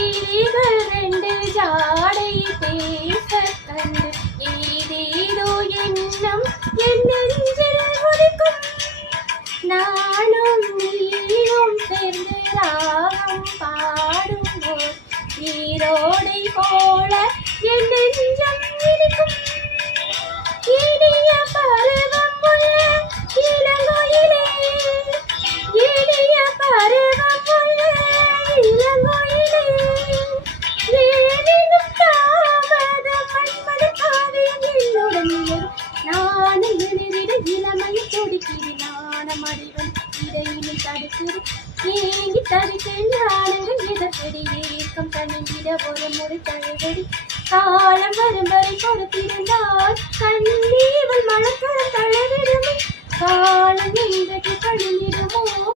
விழிகள் ரெண்டு ஜாடை பேச கண்டு ஏதேதோ எண்ணம் என் நெஞ்சில் உதிக்கும். நானும் நீயும் சேர்ந்து ராகம் பாடும்போது நீரோடை போல என் நெஞ்சம் இனிக்கும். இனிய பருவம் உள்ள இளங்கோயிலே, இனிய பருவம் உள்ள இளங்கோயிலே, ஏனெனும் தாமதம் மண்மணக்காதே என்னுடன் இரு. நானும் எழுதிட இளமையை துடிக்கிறேன், நாணம் அடிவன் இடையினில் தடுக்கிறேன். ஏங்கி தவித்தேன் ஞானங்கள் எதற்கடி ஏக்கம் தனிந்திட ஒரு முறை தழுவடி. காலம் வரும் வரை பொறுத்திருந்தால் கண்ணீவல் மலக்கரம் தளவிடுமே. காலம் இன்றைக்கு கழிந்திடுமோ